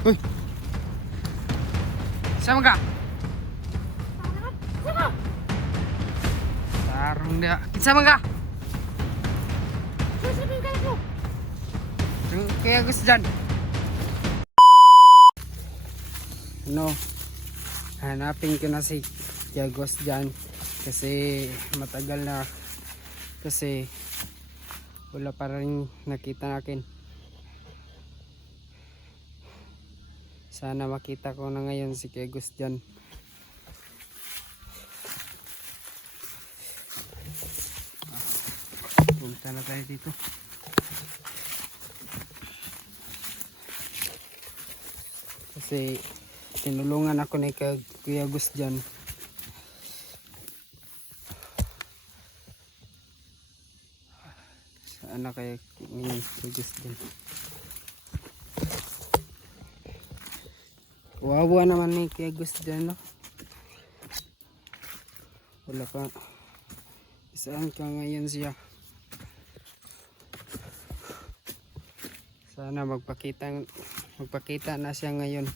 Uy! Sama ka? Tarong dia. Sama ka? Kaya gusto dyan. Ano? Hanapin ko na si Yagos dyan. Kasi matagal na. Kasi wala pa rin nakita natin. Sana makita ko na ngayon si Yagos dyan. Punta na tayo dito. Kasi tinulungan ako ni Kuya Gus dyan. Saan na kaya ngayon Kuya Gus dyan? Wawa naman ni Kuya Gus dyan, no? Wala pa. Saan ka ngayon siya? Sana magpakita na siya ngayon.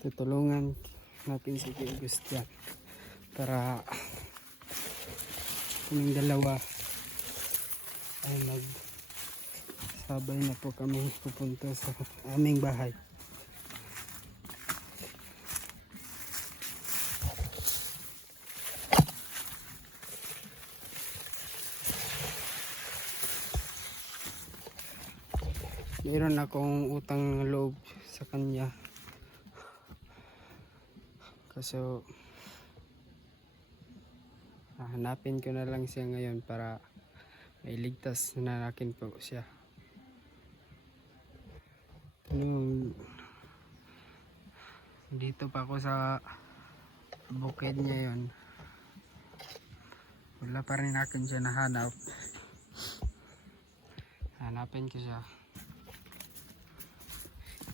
Tutulungan natin si Kuya Gus dyan para kaming dalawa ay magsabay na po kami pupunta sa aming bahay. Meron akong utang ng loob sa kanya. Kaso hanapin ko na lang siya ngayon para mailigtas na natin po siya. Dito pa ako sa bukid ngayon. Wala pa rin akin siya nahanap. Hanapin ko siya.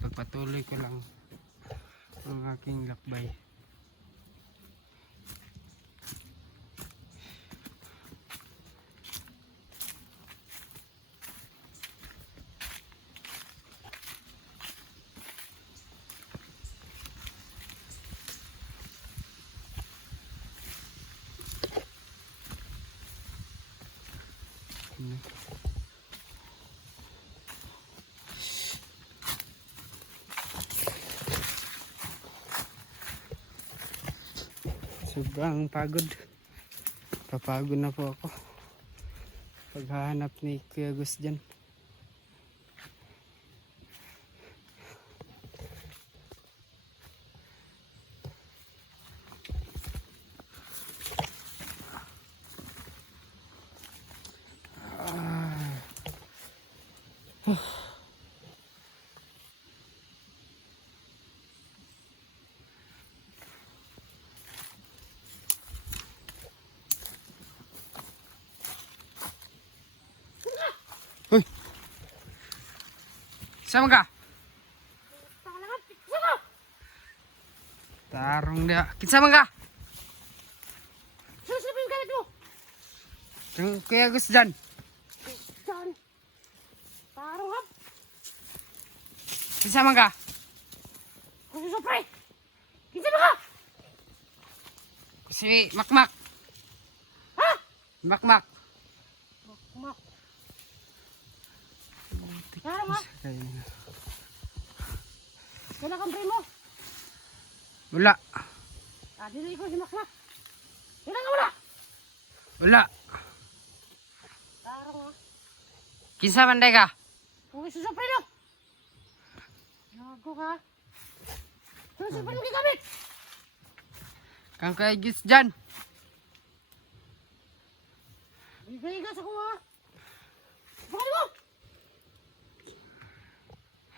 Pagpatuloy ko lang ang aking lakbay. Sobrang pagod. Papagod na po ako paghahanap ni Kuya Gus dyan. Hoy! Sama ka? Tarong dia. Sama ka? Kuya Gus dyan. Tarong hap. Sama ka? Kuya Sopre. Kinsa ba ka? Si Makmak. Ha? Makmak. Mak. Tarong ha? Kailan kang primo? Wala. Kadiri ko si Makmak. Ilan ka wala? Wala. Tarong ha. Kinsa man day ka? Kung isusupre no. Nago ka. Kung isusupre mo gigamit. Kang kay Gus dyan. Igas ako ha. Bakit mo?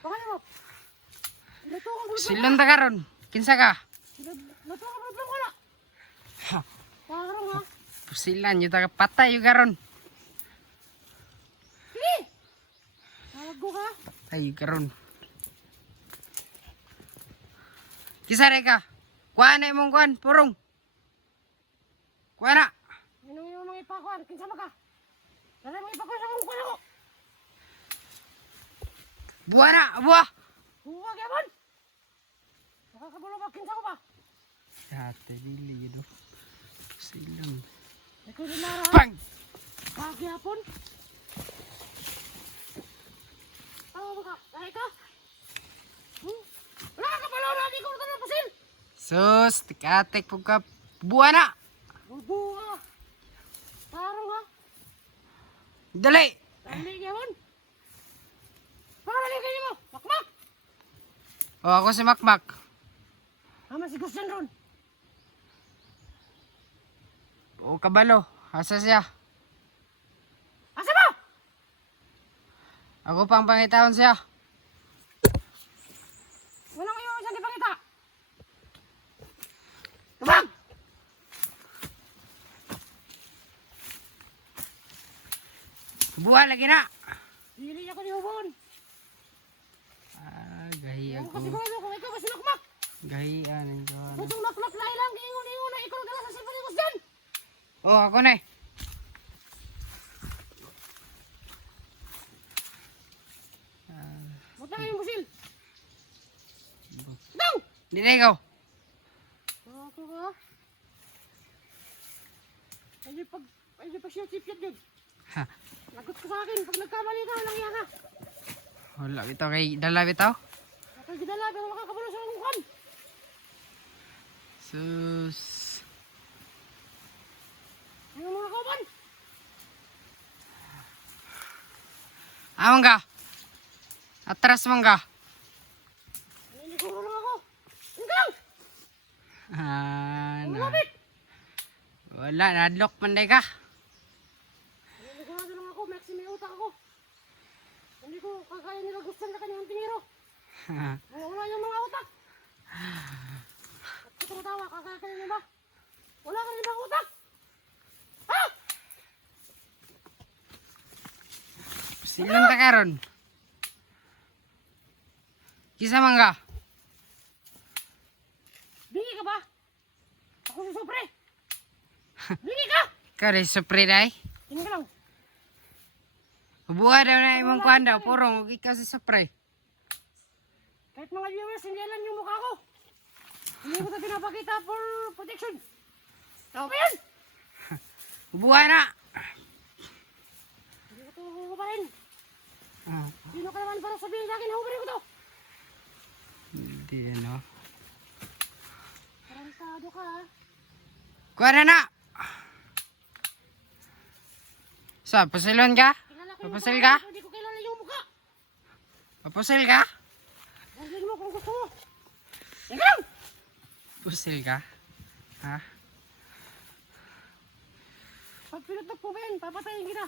Bakit mo? Natukan ko Silon ta karon. Kinsa ka? Natukan ko ko na. Ha. Tarong ha. Pusilan yung taga patay yung karon. Sige. Nago ka. Patay yung karon. Kinsa day ka? Kuha na imong kuhan, purong. Kuha na. Ano yung mga ipakuan? Kinsa ka? Dala mga ipakuan sa kong kuwan ako. Buha na, buha. Huwag yabon. Nakakabulo ba? Kinsa ko ba? Ate, dili yun. Pusilan. Ikaw din na ha. Pang! Pagyapon. Tawa ba ka? Dahil ka? Wala ka pala na. Di ko ito na pasil. Sus, tikatik po ka. Buha na. Bubuha. Tarong ha. Dali. Dali yabon. Pangalan kayo mo. Makmak. O, ako si Makmak. Ama si Gustian ron. O, kabalo. Asa siya? Asa ba? Ako pang pangitahon siya. Walang yung isang ipakita. Tumag! Buha lagi na. Dili ako ni Hubon. Gahi Ako ako. kasi sigurado kung ikaw ba si Makmak. Gahian. Ano. Itong Makmak na ilang ingon-ingon na ikaw dala sa sipon ni Gustian. O, ako na eh. Buta nga yung busil. Itong! Hindi na ikaw. Ako ka. Ay pag siya sipyat yun. Ha. Lagot ka sa akin. Pag nagkamali ka, walang iya ka. Wala bitaw kay dala bitaw. Kapag gidala, pero makakabulo sa lungkan. Sus. Ano mga kauban? Amang ka. Atras mong ka. Naniliguro lang ako. Ano ka lang? Na. Malapit. Wala, nadlock man day ka. Naniligurado lang ako. Maxi may utak ako. Hindi ko kagaya nila Gustian na kanyang tiniro. Wala yung mga utak. At tumatawa, kagaya kanina ba? Wala ka rin mga utak. Ha? Silon ta karon. Kisa man ka. Bingi ka ba? Ako si Sopre. Bingi ka! Ikaw rin supre day. Tingin ka lang. Buha daw na imong kuhan daw. Purong, huwag ikaw si supre. Kahit mga viewers, hindi alam yung mukha ko. Hindi ko ito pinapakita for protection. Tama ba yan? Buha na. Hindi ko ito huhubarin. Ah, Sino ka naman para sabihin sa akin, huhubarin ko ito. hindi ano. Tarantado ka ha. Kuha na na. So, pasilon ka? Kilala ko yung Papasil mukha ka? ko, hindi ko kilala yung mukha. Papusil ka? Huwagin mo kung gusto mo. Ikaw! Pusil ka? Ha? Pag pinutok mo ba yan, papatayin kita.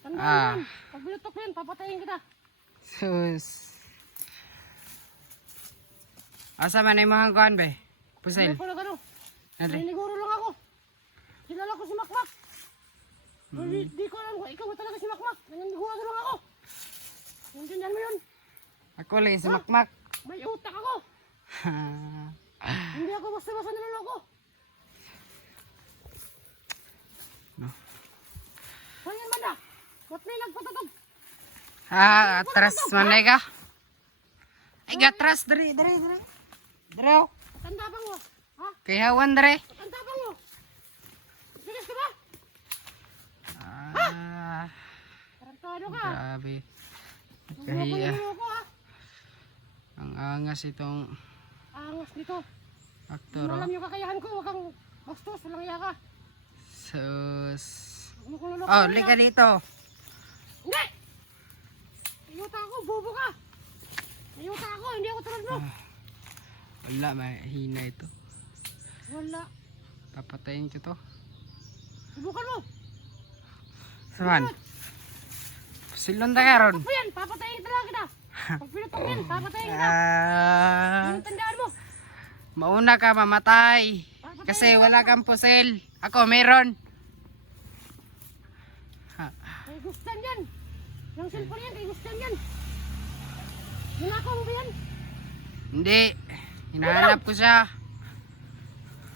Tandaan Ah. mo yan. Pag pinutok mo yan, papatayin kita. Sus. Asa man ay mga kuhan be? Pusil. Ano pala gano? Ano? Naniniguro lang ako. Kilala ko si Makmak. Di ko alam kung ikaw ba talaga si Makmak. Naniniguro lang ako. Nandiyan mo yun. Ako lagi si Makmak. May utak ako. Hindi ako basta-basta niloloko. No. Ganyan man na. Ba't may nagpatutog? Atras man ay ka? Ay, gatras. Dari. Dari oh. Tandabang mo. Ha? Kay hawan dari. Tandabang mo. Bilis ka ba? Tarantado ka. Grabe. Hindi ako Kahiya. niloloko ha. Ang angas itong Angas nito. Aktor, Alam yung kakayahan ko, wag kang bastos, walang iya ka. Sus. Huwag mo kong luloko. Oh, lika dito. Hindi! Ayuta ako, bobo ka. Ayuta ako, hindi ako tulad mo. Wala, mahina ito. Wala. Papatayin ko to. Subukan mo. Saan? Silon na karon. Pag yan, papatayin talaga kita. Pag pinutok yan, papatayin kita. Yung tandaan mo. Mauna ka mamatay. Papatayin Kasi kita. wala kang pusil. Ako meron. Kay gustan yan. Yung cellphone yan, kay gustan yan. Ninakaw mo ba yan? Hindi. Hinahanap ko siya.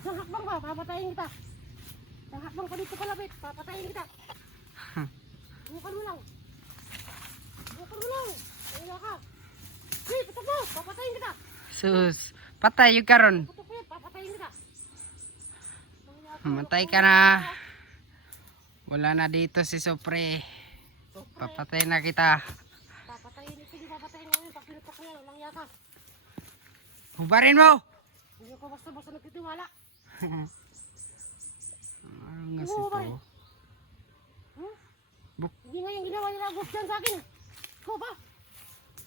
Isang hakbang ba, papatayin kita. Isang hakbang ka dito kalapit, papatayin kita. Bukan mo lang. Bukan mo lang. Ayun ka. Hey, putok mo, papatayin kita. Sus. Patay yung karon. Putok mo yan, papatayin kita. Mamatay ka na. Wala na dito si Sopre. Papatay na kita. Papatayin ito, hindi papatayin mo yun. Pag pinutok mo yan, walang yaka. Hubarin mo. Hindi ko basta-basta nagtitiwala. Ano nga si to? Hmm? Buk. Hindi nga yung ginawa nila Gus dyan sa akin. Ikaw ba?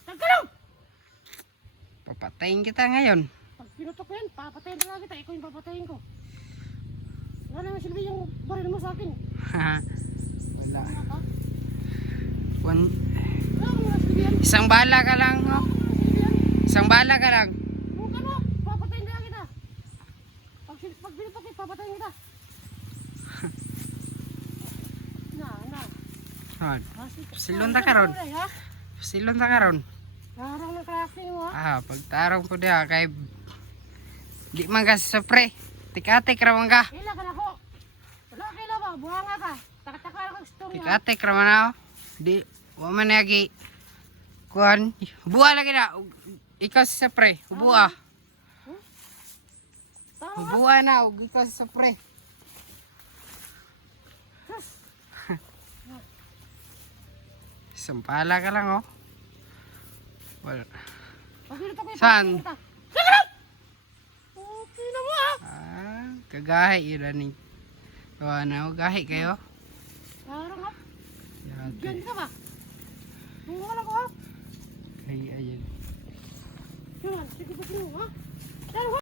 Tagkalong! Papatayin kita ngayon. Pag pinutok ko yan, papatayin talaga kita. Ikaw yung papatayin ko. Wala naman silbi yung baril mo sa akin. Wala. Wala ka? One. Wala mo na silbi yan. Isang bala ka lang. Wala mo na silbi yan. Isang bala ka lang. Bukan mo, papatayin talaga kita. Pag pinutok ko, papatayin kita. Na. Hon. Silon Silon ta karon. Silon ta karon. Larang ng klase mo ha. Pagtarong ko dia kay di man ka Sopre. Tikatik raman ka. Kailan ka na ko? Wala kailan ba? Buhanga ka. Takataka lang ang storya. Tikatik raman ako. Di wa man lagi. Kuan, buwa lagi na. Ikaw si Sopre, buwa. Tama ka? Buwa na og ikaw si Sopre. Sus. Sampala ka lang oh. Wala. Pag pinutok ko, Saan? papatayin kita. Sagarap! Okay na mo ha. Kagahi yun ni. Na, gahi kayo. Larang ha. Yate. Diyan ka ba? Tungo ka lang ko ha. Ay, ayun. Yan, sige ba ha?